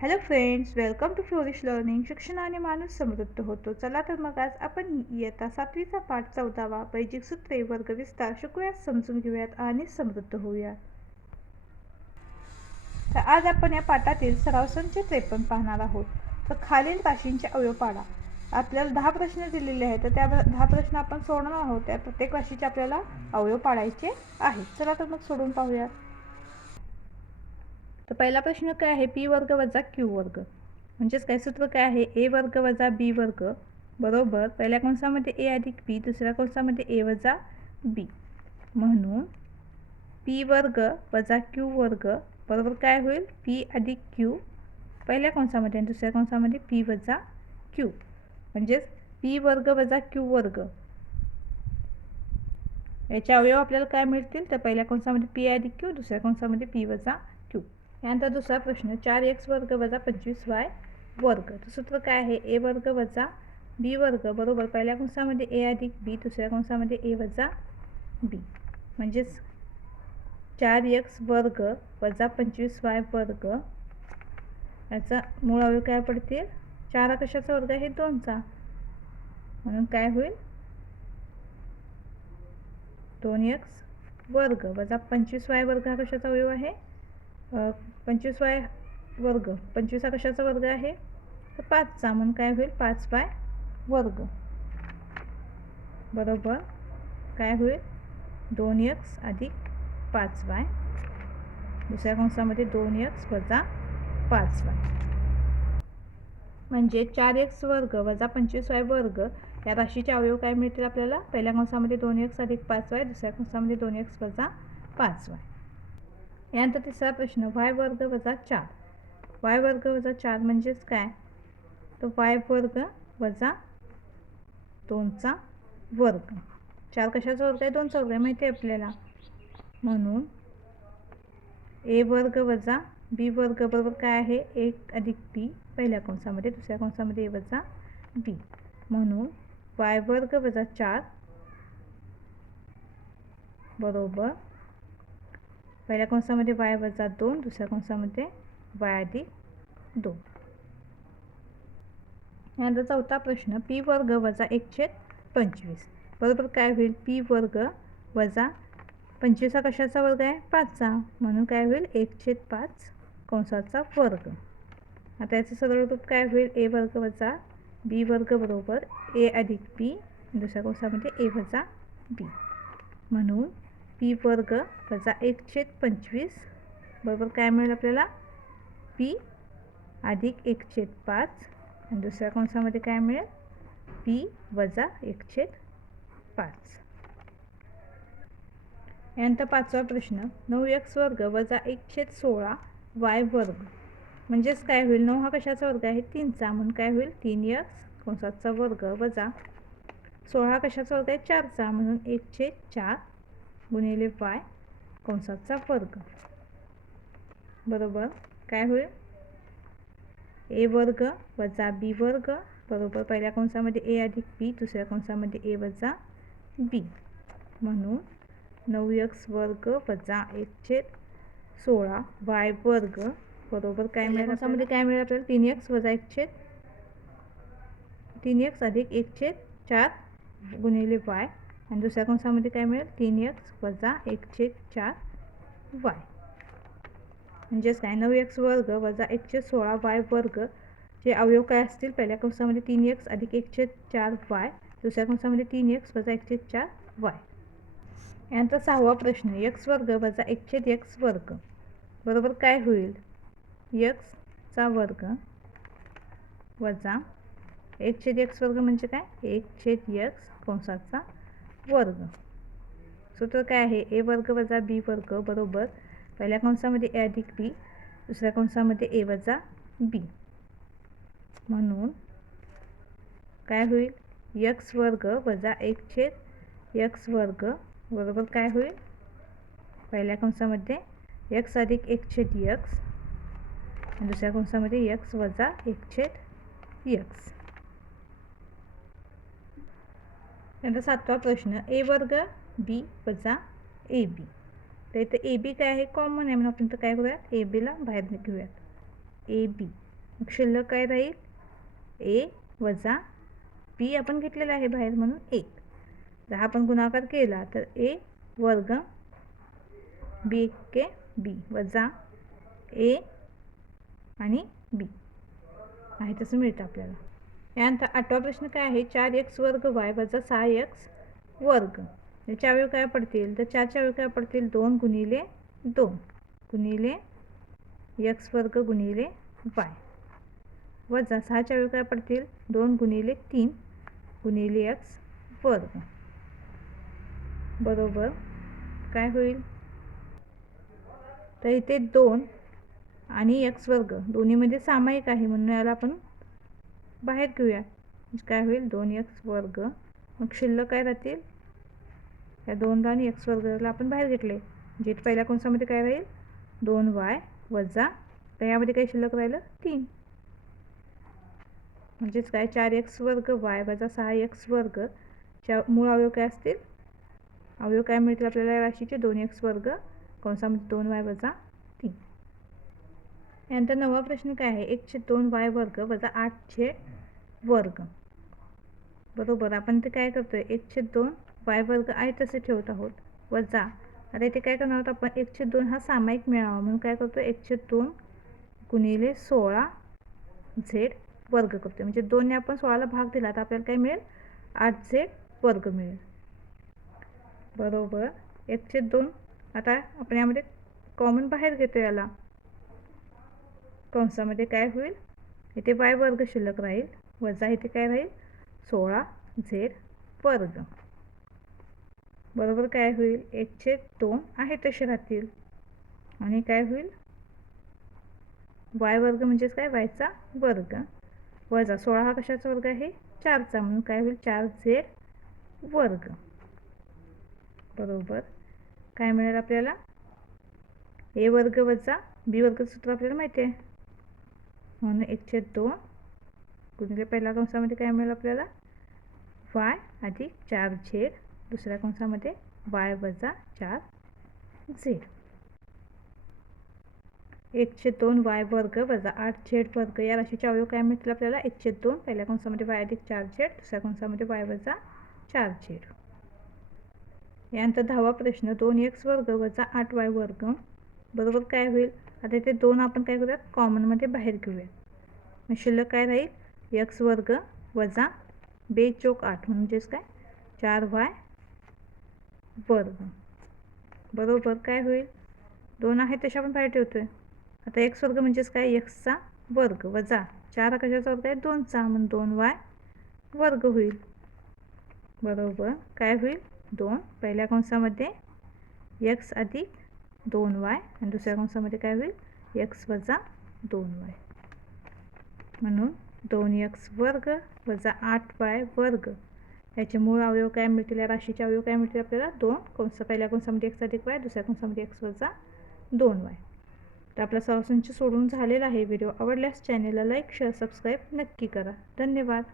Hello friends, welcome to flourish learning. शिक्षणाने माणूस समृद्ध होतो. चला तर मग आज आपण इयत्ता 7वीचा पाठ 14वा बैजिक सूत्रे वर्ग विस्तार शिकूयात, समजून घेऊयात आणि समृद्ध होऊया. तर आज आपण या पाठातील सराव संच 53 पाहणार आहोत. तर खालील राशींचे अवयव पाडा. आपल्याला 10 प्रश्न दिलेले आहेत, तर त्या 10 प्रश्न आपण सोडवणार आहोत. त्या प्रत्येक राशीचे आपल्याला अवयव पाडायचे आहेत. चला तर मग सोडून पाहूयात. तर पहिला प्रश्न काय आहे? पी वर्ग वजा क्यू वर्ग. म्हणजेच काय सूत्र काय आहे? ए वर्ग वजा बी वर्ग बरोबर पहिल्या कंसामध्ये ए अधिक बी, दुसऱ्या कंसामध्ये ए वजा बी. म्हणून पी वर्ग वजा क्यू वर्ग बरोबर काय होईल? पी अधिक क्यू पहिल्या कंसामध्ये आणि दुसऱ्या कंसामध्ये पी वजा क्यू. म्हणजेच पी वर्ग वजा क्यू वर्ग याचे अवयव आपल्याला काय मिळतील? तर पहिल्या कंसामध्ये पी अधिक क्यू, दुसऱ्या कंसामध्ये पी वजा क्यू. यानंतर दुसरा प्रश्न 4x वर्ग वजा 25y वर्ग. तर सूत्र काय आहे? ए वर्ग वजा बी वर्ग बरोबर पहिल्या कंसामध्ये ए अधिक बी, दुसऱ्या कंसामध्ये ए वजा बी. म्हणजेच 4x वर्ग वजा 25y वर्ग याचा मूळ अवयव काय पडतील? 4 कशाचा वर्ग आहे? 2चा. म्हणून काय होईल? 2x वर्ग वजा 25y वर्ग हा कशाचा अवयव आहे? 25y वर्ग 25 हा कशाचा वर्ग आहे? तर 5चा. म्हणून काय होईल? 5y वर्ग बरोबर काय होईल? 2x अधिक 5y, दुसऱ्या कंसामध्ये 2x वजा 5y. म्हणजे 4x वर्ग वजा 25y वर्ग या राशीचे अवयव काय मिळतील आपल्याला? पहिल्या कंसामध्ये 2x अधिक 5y, दुसऱ्या कंसामध्ये 2x वजा 5y. यानंतर तिसरा प्रश्न y वर्ग वजा 4. y वर्ग वजा 4 म्हणजेच काय? तर y वर्ग वजा 2चा वर्ग. 4 कशाचा वर्ग आहे? 2चा वर्ग आहे, माहिती आहे आपल्याला. म्हणून ए वर्ग वजा बी वर्ग बरोबर काय आहे? 1 अधिक बी पहिल्या कंसामध्ये, दुसऱ्या कंसामध्ये ए वजा बी. म्हणून y वर्ग वजा 4 बरोबर पहिल्या कंसामध्ये y वजा 2, दुसऱ्या कंसामध्ये y अधिक 2. यानंतर चौथा प्रश्न पी वर्ग वजा 1/25 बरोबर काय होईल? पी वर्ग वजा 25 हा कशाचा वर्ग आहे? 5चा. म्हणून काय होईल? 1/5 कंसाचा वर्ग. आता याचं सरळ रूप काय होईल? ए वर्ग वजा बी वर्ग बरोबर ए अधिक बी, दुसऱ्या कंसामध्ये ए वजा बी. म्हणून पी वर्ग वजा 1/25 बरोबर काय मिळेल आपल्याला? पी अधिक 1/5 आणि दुसऱ्या कंसामध्ये काय मिळेल? पी वजा 1/5. यानंतर पाचवा प्रश्न 9x वर्ग वजा 1/16 y वर्ग. म्हणजेच काय होईल? 9 हा कशाचा वर्ग आहे? 3चा. म्हणून काय होईल? 3x कंसाचा वर्ग वजा 16 हा कशाचा वर्ग आहे? 4चा. म्हणून 1/4 गुणिले y कंसाचा वर्ग बरोबर काय होईल? ए वर्ग वजा बी वर्ग बरोबर पहिल्या कंसामध्ये ए अधिक बी, दुसऱ्या कंसामध्ये ए वजा बी. म्हणून 9x वर्ग वजा 1/16 y वर्ग बरोबर काय मिळेल? कंसामध्ये काय मिळेल आपल्याला? 3x वजा 3x अधिक 1/4 गुणिले y आणि दुसऱ्या कंसामध्ये काय मिळेल? 3x वजा 1/4 y. म्हणजेच काय? 9x वर्ग वजा 1/16 y वर्ग जे अवयव काय असतील? पहिल्या कंसामध्ये 3x अधिक 1/4 y, दुसऱ्या कंसामध्ये 3x वजा 1/4 y. यानंतर सहावा प्रश्न x वर्ग वजा 1/x वर्ग बरोबर काय होईल? x चा वर्ग वजा 1/x वर्ग म्हणजे काय? 1/x कंसाचा वर्ग. सूत्र काय आहे? ए वर्ग वजा बी वर्ग बरोबर पहिल्या कंसामध्ये ए अधिक बी, दुसऱ्या कंसामध्ये ए वजा बी. म्हणून काय होईल? x वर्ग वजा 1/x वर्ग बरोबर काय होईल? पहिल्या कंसामध्ये x अधिक 1/x आणि दुसऱ्या कंसामध्ये x वजा 1/x. नंतर सातवा प्रश्न ए वर्ग बी वजा ए बी. तर इथे ए बी काय आहे? कॉमन आहे म्हणून आपण तर काय करूयात? ए बीला बाहेर घेऊयात. ए बी मग शिल्लक काय राहील ए वजा बी आपण घेतलेला आहे बाहेर म्हणून 1. जर आपण गुणाकार केला तर ए वर्ग बी के बी वजा ए आणि बी आहे तसं मिळतं आपल्याला. यानंतर 8वा प्रश्न काय आहे 4x वर्ग y वजा 6x वर्ग. याचे अवयव काय पडतील तर 4चे अवयव काय पडतील 2 गुणिले 2 गुणिले x वर्ग गुणिले y वजा 6चे अवयव काय पडतील 2 गुणिले 3 गुणिले x वर्ग बरोबर काय होईल तर इथे 2 आणि x वर्ग दोन्हीमध्ये सामायिक आहे म्हणून याला आपण बाहेर घेऊया. काय होईल 2x वर्ग. मग शिल्लक काय राहतील या 2 आणि x वर्गाला आपण बाहेर घेतले म्हणजे पहिल्या कंसामध्ये काय राहील 2y वजा तर यामध्ये काही शिल्लक राहिलं 3 म्हणजेच काय 4x वर्ग y वजा 6x वर्ग च्या मूळ अवयव काय असतील अवयव काय मिळतील आपल्याला या राशीचे 2x वर्ग कंसामध्ये 2y वजा 3. यानंतर 9वा प्रश्न काय आहे 1/2y वर्ग वजा 8z वर्ग. बरोबर आपण ते काय करतोय 1/2y वर्ग आहे तसे ठेवत आहोत वजा आता इथे काय करणार आहोत आपण 1/2 हा सामायिक मिळावा म्हणून काय करतो 1/2 गुणिले 16z वर्ग करतोय म्हणजे 2 ने आपण 16ला भाग दिला तर आपल्याला काय मिळेल 8z वर्ग मिळेल. बरोबर 1/2 आता आपण यामध्ये कॉमन बाहेर घेतो याला कंसामध्ये काय होईल इथे y वर्ग शिल्लक राहील वजा इथे काय राहील 16z वर्ग बरोबर काय होईल 1/2 आहे तसे राहतील आणि काय होईल y वर्ग म्हणजेच काय y चा वर्ग वजा 16 हा कशाचा वर्ग आहे 4चा म्हणून काय होईल 4z वर्ग बरोबर काय मिळेल आपल्याला a वर्ग वजा b वर्ग सूत्र आपल्याला माहिती आहे म्हणून 1/2 गुणिले पहिल्या कंसामध्ये काय मिळेल आपल्याला y अधिक 4z दुसऱ्या कंसामध्ये y वजा 4z 1/2y वर्ग वजा 8z वर्ग या राशीचे अवयव काय मिळतील आपल्याला 1/2 पहिल्या कंसामध्ये y अधिक 4z दुसऱ्या कंसामध्ये y वजा 4z. यानंतर 10वा प्रश्न 2x वर्ग वजा 8y वर्ग बरोबर काय होईल आता इथे 2 आपण काय करूयात कॉमनमध्ये बाहेर घेऊया मग शिल्लक काय राहील x वर्ग वजा 2 चौक 8 म्हणजेच काय 4y वर्ग बरोबर काय होईल 2 आहे तसे आपण बाहेर ठेवतोय आता x वर्ग म्हणजेच काय x चा वर्ग वजा 4 हा कशाचा वर्ग आहे 2चा म्हणून 2y वर्ग होईल बरोबर काय होईल 2 पहिल्या कंसामध्ये x अधिक 2y आणि दुसऱ्या कंसामध्ये काय होईल x वजा 2y म्हणून 2x वर्ग वजा 8y वर्ग याचे मूळ अवयव काय मिळतील या राशीचे अवयव काय मिळतील आपल्याला 2 कंस पहिल्या कंसामध्ये x अधिक y दुसऱ्या कंसामध्ये x वजा 2y. तर आपला सरासरीचे सोडून झालेला आहे. व्हिडिओ आवडल्यास चॅनेलला लाईक शेअर सबस्क्राईब नक्की करा. धन्यवाद.